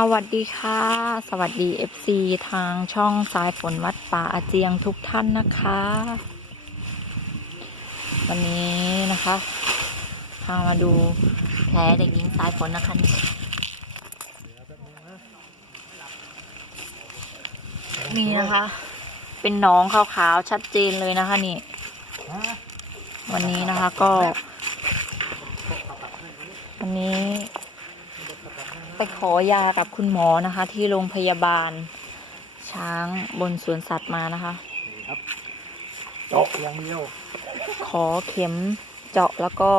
สวัสดีค่ะ สวัสดี FC ทางช่องสายฝนวัดป่าอาเจียงทุกท่านนะคะ วันนี้นะคะ พามาดูแผลเด็กหญิงสายฝนนะคะนี่นะคะ เป็นหน้องขาวๆชัดเจนเลยนะคะนี่ วันนี้นะคะก็ วันนี้ ไปขอยากับคุณหมอนะคะ ที่โรงพยาบาล ช้างบนสวนสัตว์มานะคะเจาะอย่างเดียวขอเข็มเจาะแล้วก็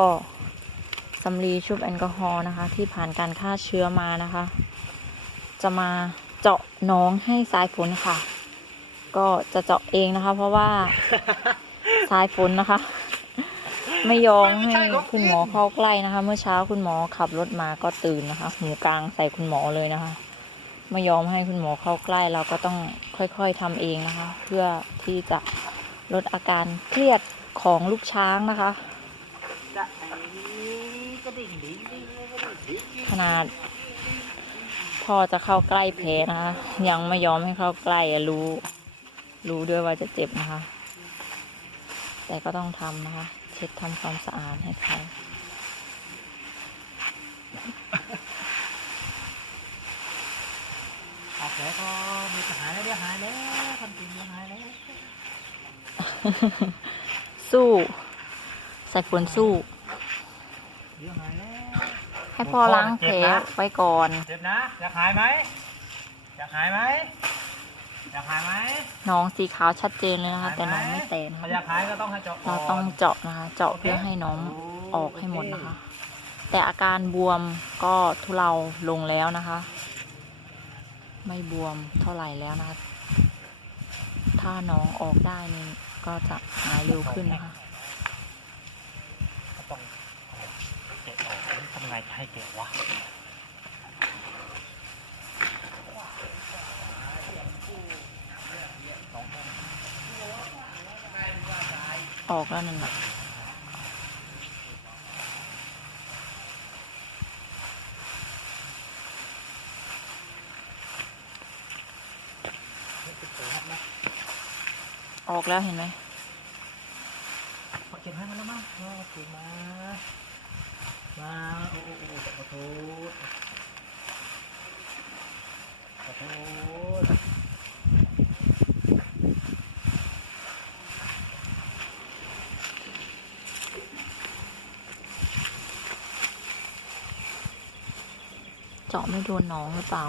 สำลีชุบแอลกอฮอล์นะคะ ที่ผ่านการฆ่าเชื้อมานะคะ จะมาเจาะน้องให้สายฝนค่ะ ก็จะเจาะเองนะคะ เพราะว่าสายฝนนะคะ ไม่ยอมให้คุณหมอเข้าใกล้นะคะ เมื่อเช้าคุณหมอขับรถมาก็ตื่นนะคะหูกลางใส่คุณหมอเลยนะคะ ไม่ยอมให้คุณหมอเข้าใกล้เราก็ต้องค่อยๆทำเองนะคะ เพื่อที่จะลดอาการเครียดของลูกช้างนะคะจะไอ้ก็ดิ่งดิ่งดิ่งก็ดิ่งดิ่งขนาดพ่อจะเข้าใกล้แผลนะคะ ยังไม่ยอมให้เข้าใกล้อะรู้ รู้ด้วยว่าจะเจ็บนะคะ แต่ก็ต้องทำนะคะ เช็ดทำความสะอาดให้เขาออกแล้วก็มีหายแล้วเดี๋ยวหายแล้วทำจริงเดี๋ยวหายแล้วสู้ใส่ฝนสู้ เดี๋ยวหายแล้วให้พ่อล้างแผลไว้ก่อน เจ็บนะอยากหายไหมอยากหายไหม อยากหายไหมน้องสีขาวชัดเจนเลยนะคะ แต่น้องไม่แตนถ้าอยากหายก็ต้องให้เจาะก่เรานต้องเจาะนะคะ เจาะเพื่อให้น้องออกให้หมดนะคะ แต่อาการบวมก็ทุเลาลงแล้วนะคะ ไม่บวมเท่าไหร่แล้วนะคะ ถ้าน้องออกได้นี่ก็จะหายเร็วขึ้นนะคะ ก็ต้องเกะออกทำไงให้เกะวะ ออกแล้วนั่นแหละออกแล้วเห็นไหมพอเก็บให้มันแล้วมั้งเอเก็บมา มา โอ้โอ้โอ้ขอโทษขอโทษ เจาะ ไม่โดนน้องหรือเปล่า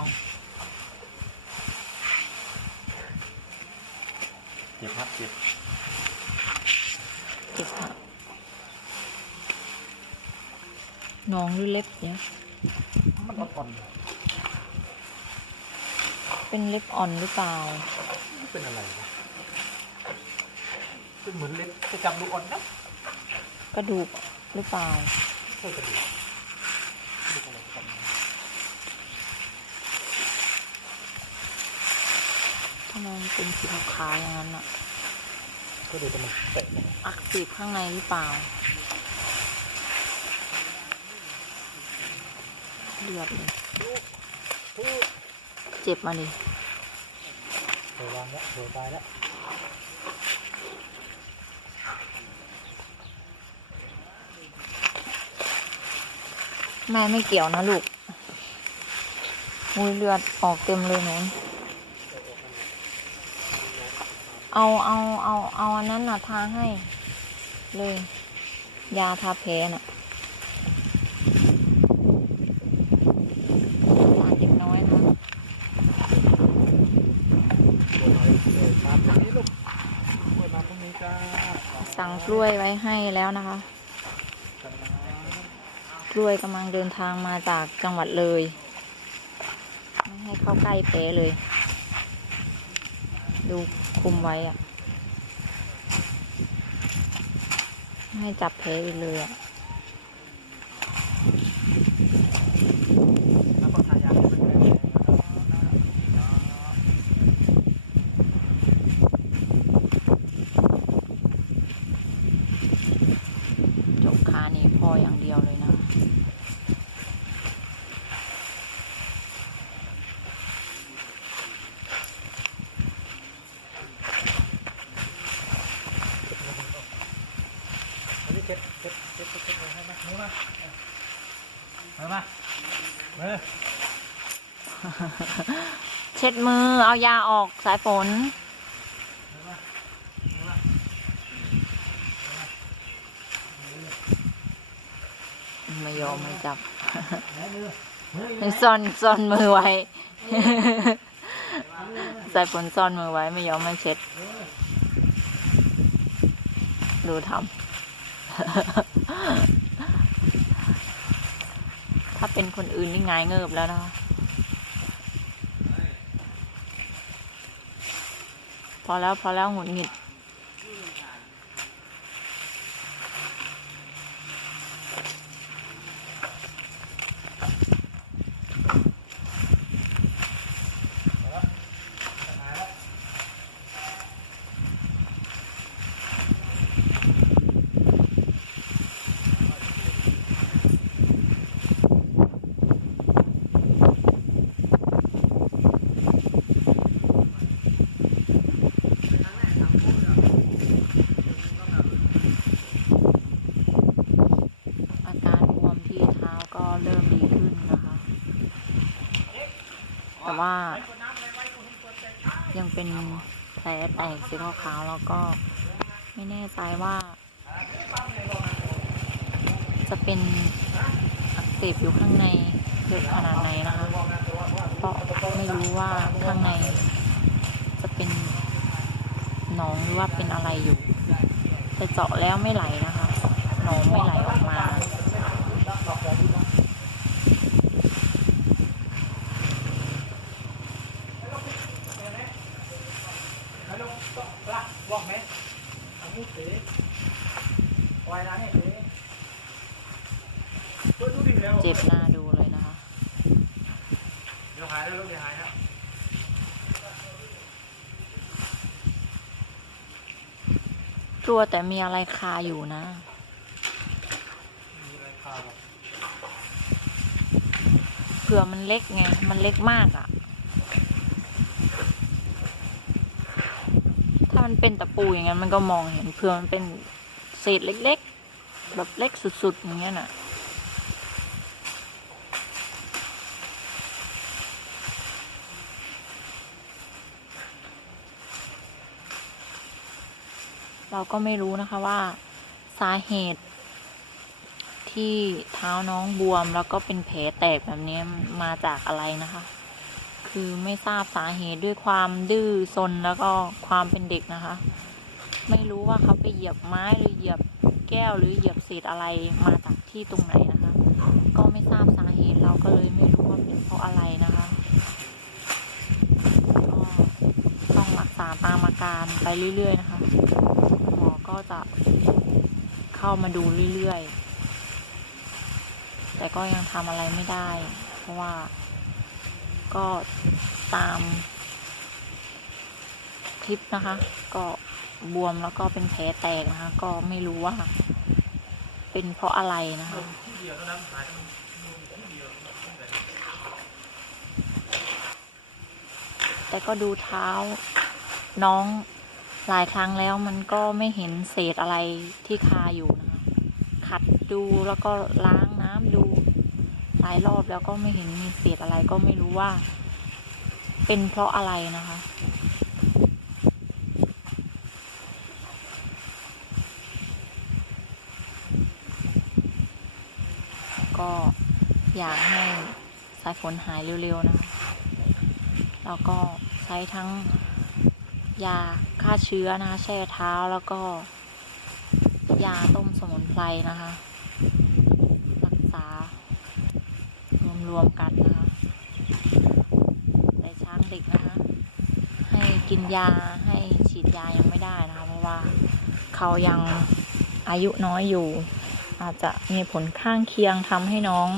เจ็บครับเจ็บเจ็บค่ะน้องหรือเล็บเนี่ย มันอ่อนเป็นเล็บอ่อนหรือเปล่า ๆเป็นอะไรวะเป็นเหมือนเล็บจะจับลูกอ่อนนะกระดูกหรือเปล่าใช่กระดูกลูกอะไรกัน ทำไมมันเป็นสีขาวๆอย่างนั้นอะก็ดูจะมันเตะอักเสบข้างในหรือเปล่าเลือดเลยเจ็บมาดิเธอวางแล้วเธอตายแล้วแม่ไม่เกี่ยวนะลูกมุยเลือดออกเต็มเลยหนู เอาเอาเอาเอาอันนั้นน่ะทาให้ เลย ยาทาแผลน่ะสารเด็กน้อยนะคะปวดหน่อยเออมาตรงนี้ลูกปวดมาตรงนี้จ้าสั่งกล้วยไว้ให้แล้วนะคะสั่งมากล้วยกำลังเดินทางมาจากจังหวัดเลย ไม่ให้เข้าใกล้แผลเลย ดู คุมไว้อะไม่ให้จับแพ้ไปเลยอะ แล้วก็ทายาให้มันแรงๆ จบคานี่พ่ออย่างเดียวเลยนะ เเช็ดมือเอายาออกสายฝน ไม่ยอมไม่จับซ่อนซ่อนมือไว้ สายฝนซ่อนมือไว้ไม่ยอมไม่เช็ด ดูทำถ้าเป็นคนอื่นนี่งายเงิบแล้วนะคะ พอแล้วพอแล้วหงุดหงิด อาการบวมที่เท้าก็เริ่มดีขึ้นนะคะ แต่ว่า ยังเป็นแผลแตกสีขาวๆแล้วก็ไม่แน่ใจว่า จะเป็นอักเสบอยู่ข้างในเยอะขนาดไหนนะคะเพราะไม่รู้ว่าข้างในจะเป็นหนองหรือว่าเป็นอะไรอยู่ แต่เจาะแล้วไม่ไหลนะคะหนองไม่ไหล ออกมาบอกไหมเอาพูดเตะปล่อยนะเนี่ยเตะเปิดดูดิแล้วเจ็บหน้าดูเลยนะคะ เดี๋ยวหายแล้วลูกเดี๋ยวหายแล้วกลัวแต่มีอะไรคาอยู่นะ มีอะไรคาบอกเผื่อมันเล็กไง มันเล็กมากอะ่ะามันเป็นตะปูอย่างนั้นมันก็มองเห็นเผื่อมันเป็นเศษเล็กๆ แบบเล็กสุดๆ อย่างเงี้ยน่ะเราก็ไม่รู้นะคะว่าสาเหตุที่เท้าน้องบวมแล้วก็เป็นแผลแตกแบบนี้มาจากอะไรนะคะ คือไม่ทราบสาเหตุด้วยความดื้อซนแล้วก็ความเป็นเด็กนะคะ ไม่รู้ว่าเขาไปเหยียบไม้หรือเหยียบแก้วหรือเหยียบเศษอะไรมาจากที่ตรงไหนนะคะ ก็ไม่ทราบสาเหตุเราก็เลยไม่รู้ว่าเป็นเพราะอะไรนะคะก็ต้องรักษาตามอาการไปเรื่อยๆนะคะหมอก็จะเข้ามาดูเรื่อยๆ แต่ก็ยังทำอะไรไม่ได้ เพราะว่า ก็ตามคลิปนะคะ ก็บวมแล้วก็เป็นแผลแตกนะคะ ก็ไม่รู้ว่า เป็นเพราะอะไรนะคะ แต่ก็ดูเท้าน้องหลายครั้งแล้วมันก็ไม่เห็นเศษอะไรที่คาอยู่นะคะ ขัดดูแล้วก็ล้าง หลายรอบแล้วก็ไม่เห็นมีเศษอะไรก็ไม่รู้ว่า เป็นเพราะอะไรนะคะ ก็อยากให้สายฝนหายเร็วๆนะคะแล้วก็ใช้ทั้งยาฆ่าเชื้อนะคะแช่เท้าแล้วก็ยาต้มสมุนไพรนะคะ รวมกันนะคะแต่ช้างเด็กนะคะให้กินยาให้ฉีดยายังไม่ได้นะคะเพราะว่าเขายังอายุน้อยอยู่ อาจจะมีผลข้างเคียงทำให้น้อง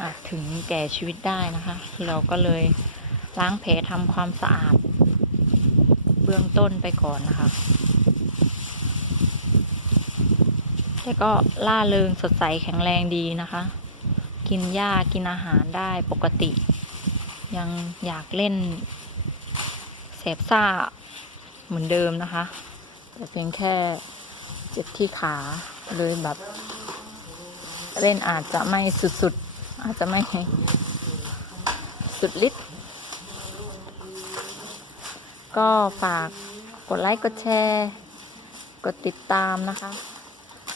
อาจถึงแก่ชีวิตได้นะคะ เราก็เลยล้างแผลทำความสะอาด เบื้องต้นไปก่อนนะคะแต่ก็ล่าเริงสดใสแข็งแรงดีนะคะ กินหญ้ากินอาหารได้ปกติ ยังอยากเล่นเสพซ่าเหมือนเดิมนะคะ แต่เพียงแค่เจ็บที่ขาเลยแบบ เล่นอาจจะไม่สุดๆ อาจจะไม่สสุดฤทธิ์ก็ฝากกดไลค์กดแชร์กดติดตามนะคะ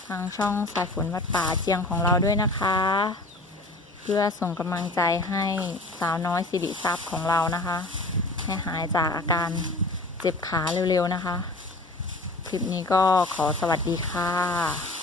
ทางช่องสายฝนวัดป่าเจียงของเราด้วยนะคะ เพื่อส่งกำลังใจให้สาวน้อยสิริทรัพย์ของเรานะคะ ให้หายจากอาการเจ็บขาเร็วๆนะคะ คลิปนี้ก็ขอสวัสดีค่ะ